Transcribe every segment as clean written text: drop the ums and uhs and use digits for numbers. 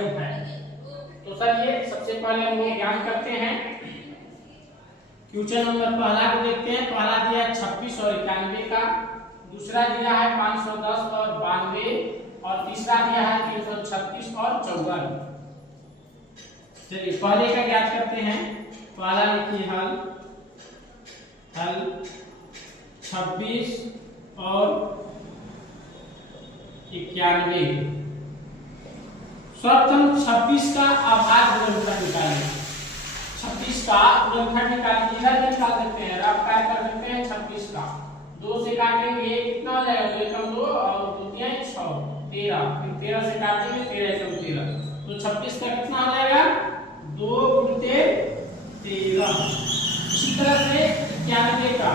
LCM है। तो sir ये सबसे पहले हम लोग ज्ञान करते हैं। क्वेश्चन नंबर पहला को देखते हैं। पहला दिया है 26 और 91 का, दूसरा दिया है 510 और 92, और तीसरा दिया है 336 और 54। चलिए पहले का ज्ञात करते हैं। पहला लिखिए हल 26 और 91। सर्वप्रथम 26 का आभाज्य गुणनफल निकालें। 26 का गुणनफल निकालें, इधर भी निकाल सकते हैं, आप क्या कर सकते हैं 26 का 2 से काटेंगे कितना हो जाएगा, 2 एकम 2 और 2 तिहाई 6 13, फिर 13 से काटेंगे 13 एकम 13, तो 26 का कितना हो जाएगा 2 गुणित 13। इसी तरह से 91 का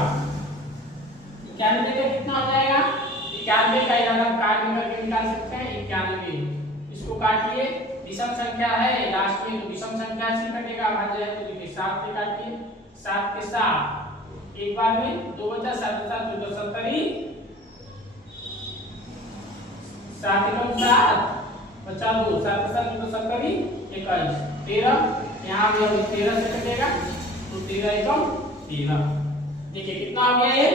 कितना हो जाएगा, 91 का इधर काट करके निकाल सकते हैं 91, इसको काटिए, विषम संख्या है लास्ट में, तो विषम संख्या से कटेगा, भाज्य है तो देखिए 7 से काटिए, 7 के 7 एक बार में 2 बचा 7 7 14 70, 7 एकम 7 बचा 2 7 7 14 70 21 13, यहाँ भी अभी 13 से कटेगा तो 13 एकम 13। देखिए कितना हो गया ये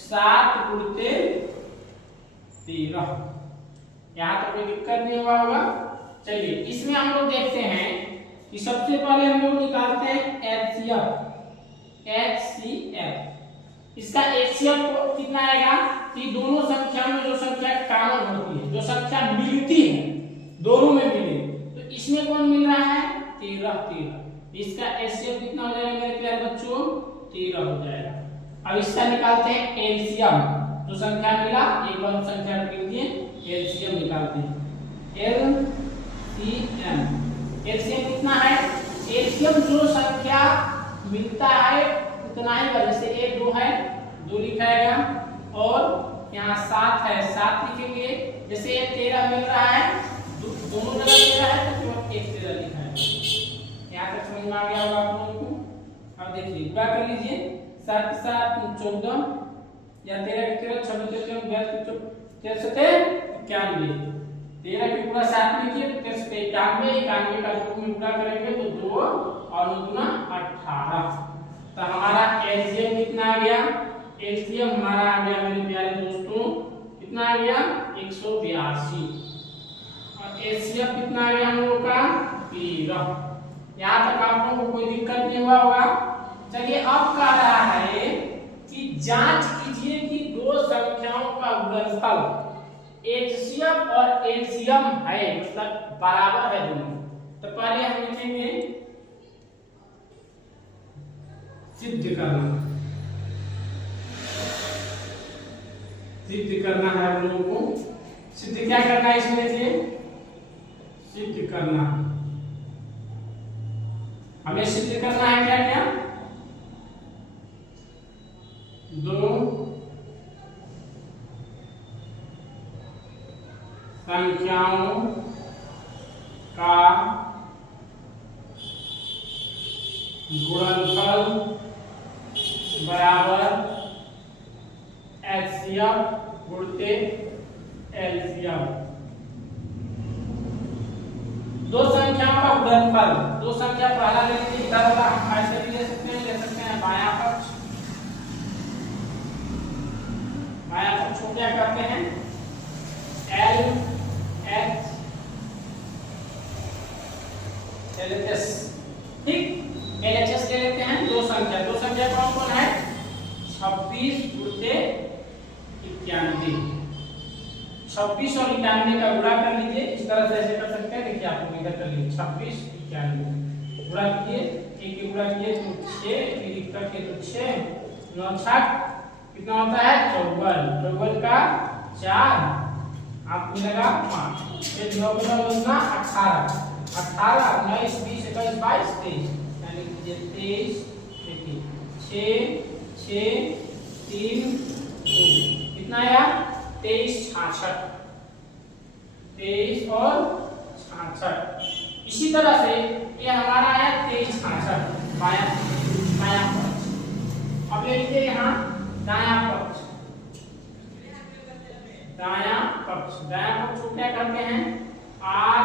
7 गुणित 13। यहाँ तो कोई दिक्कत नहीं हुआ होगा। चलिए इसमें हम लोग देखते हैं कि सबसे पहले हम लोग निकालते हैं HCF। इसका HCF कितना आएगा कि दोनों संख्या में जो संख्या कॉमन होती है, जो संख्या मिलती है दोनों में मिले, तो इसमें कौन मिल रहा है 13। इसका HCF कितना हो जाएगा मेरे प्यारे बच्चों 13 हो जाएगा। अब इसका निकालते हैं एलसीएम, जो संख्या मिला एक बार संख्या लिख दिए, एलसीएम निकालते हैं। एलसीएम कितना है, एलसीएम जो संख्या मिलता है उतना ही, जैसे 1 2 है 2 लिखाएगा, और यहाँ 7 है 7 लिखेंगे, जैसे ये 13 मिल रहा है दोनों जगह 13 है तो केवल एक 13 लिखा है। यहाँ तक समझ में आ गया होगा आप लोगों को। अब देखिए क्या कर लीजिए 7 7 14 या 13 13 26 13 91, 13 की पूरा 7 लीजिए तो 91 91 का 2 में पूरा करेंगे तो 2 और 2 दूना 18। तो हमारा एलसीएम कितना आ गया, एलसीएम हमारा आ गया मेरे प्यारे दोस्तों कितना आ गया 182, और एलसीएम कितना आ गया हम लोगों का 13। यहाँ तक आप लोगों को कोई दिक्कत नहीं हुआ होगा। चलिए अब कह रहा है कि जांच कीजिए कि दो संख्याओं का गुणनफल एचसीएफ और एलसीएम है, मतलब बराबर है दोनों। तो पहले हम लिखेंगे सिद्ध करना है हम लोगों को। सिद्ध क्या करना है, इसमें से सिद्ध करना, हमें सिद्ध करना है क्या क्या, दो संख्याओं का गुणनफल बराबर एचसीएफ गुणित एलसीएम। दो संख्याओं का गुणनफल, दो संख्या पहला ले लीजिए, इधर वाला हम ऐसे भी ले सकते हैं बायां पक्ष, बायां पक्ष को क्या करते हैं LHS, ठीक LHS ले लेते हैं। दो संख्या कौन कौन है 26 गुणित 91, 26 और 91 का गुणा कर लीजिए, इस तरह से ऐसे कर सकते हैं। देखिए आप लोग इधर कर लीजिए 26 91 गुणा कीजिए, एक के गुणा कीजिए तो 6 एक करके तो 6 9 6 कितना होता है 54, 54 का 4 आप मिलेगा 5, फिर 9 गुना 18 18 19 20 21 22 23, यानी कि 23 देखिए 6 6 3 2 कितना आया 23 66, 23 और 66। इसी तरह से ये हमारा आया 23 66 बायां पक्ष। अब ले लीजिए यहाँ दायां पक्ष, दायां पक्ष को क्या करते हैं R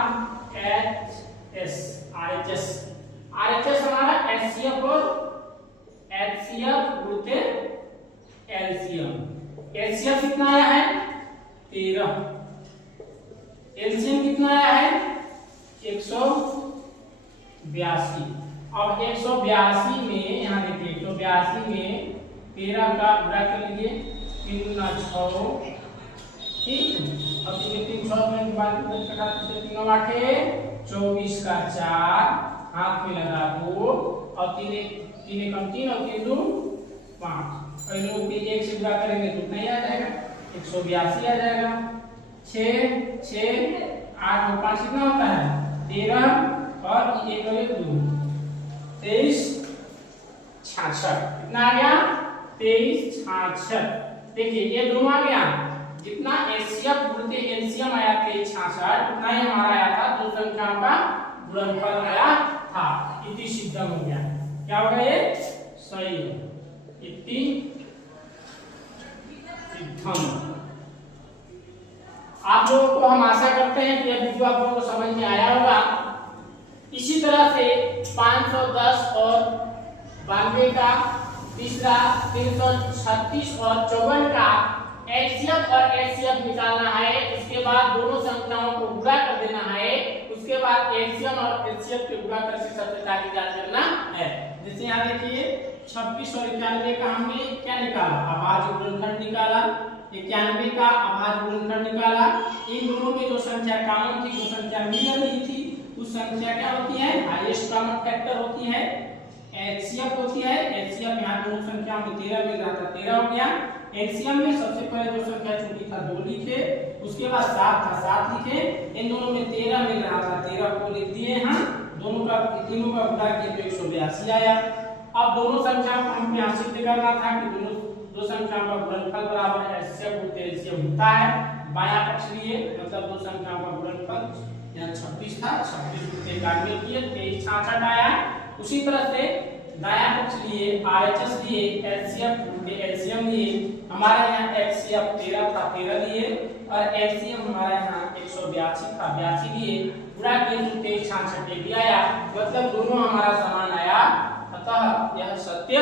RHS हमारा HCF और HCF गुणित LCM। LCM कितना आया है 13, LCM कितना आया है 182। अब 182 में यहाँ देखिए 182 में 13 का गुणा कर लीजिए, 3 गुना 6, ठीक। अब ये 3 6 में बाद में कटाते से 3 8 24 का 4 हाथ में लगा 2 और 3 कम 3 और 3 2 5 और इन लोग के 1 से गुणा करेंगे तो कितना आ जाएगा 182 आ जाएगा। 6 6 8 और 5 कितना होता है 13 और 1 और 2 23 66 कितना आ गया 23 66। देखिए ये दोनों आ गया, जितना HCF गुणित LCM आया 23 66 उतना ही हमारा आया था दो संख्याओं का गुणनफल आया था। इति सिद्धम हो गया, क्या होगा ये सही है, इति सिद्धम। आप लोगों को हम आशा करते हैं कि यह वीडियो आप लोगों को समझ में आया होगा। इसी तरह से 510 और 92 का, तीसरा 336 और 54 का HCF और LCM निकालना है। उसके बाद दोनों संख्याओं को गुणा कर देना है, उसके बाद LCM और HCF के गुणा कर सत्यता की जांच करना है। जैसे यहाँ देखिए 26 और 91 का हमने क्या निकाला अभाज्य गुणनखंड निकाला, 91 का अभाज्य गुणनखंड निकाला। इन दोनों में जो संख्या कॉमन थी, जो संख्या मिल रही थी, उस संख्या क्या होती है हाईएस्ट कॉमन फैक्टर होती है HCF होती है। HCF यहाँ दोनों संख्या में 13 मिल रहा था 13 हो गया। LCM में सबसे पहले जो संख्या छोटी था 2 लिखे, उसके बाद 7 था 7 लिखे। इन दोनों में 13 मिल रहा था 13 को लिख दिए हम, दोनों का तीनों का गुणा किए तो 182 आया। अब दोनों संख्याओं को हमें यहाँ सिद्ध करना था कि दोनों दो संख्याओं का गुणनफल बराबर HCF गुणित LCM होता है। बायां पक्ष लिए मतलब दो संख्याओं का गुणनफल यहाँ 26 था, 26 गुणित 91 किए 23 66 आया। उसी तरह से दायां पक्ष लिए RHS लिए, HCF गुणित LCM लिए। हमारे यहाँ HCF 13 था 13 लिए और LCM हमारे यहाँ 182 था 82 लिए। गुणा किए तो 23 66 भी आया, मतलब दोनों हमारा समान आया। अतः यह सत्य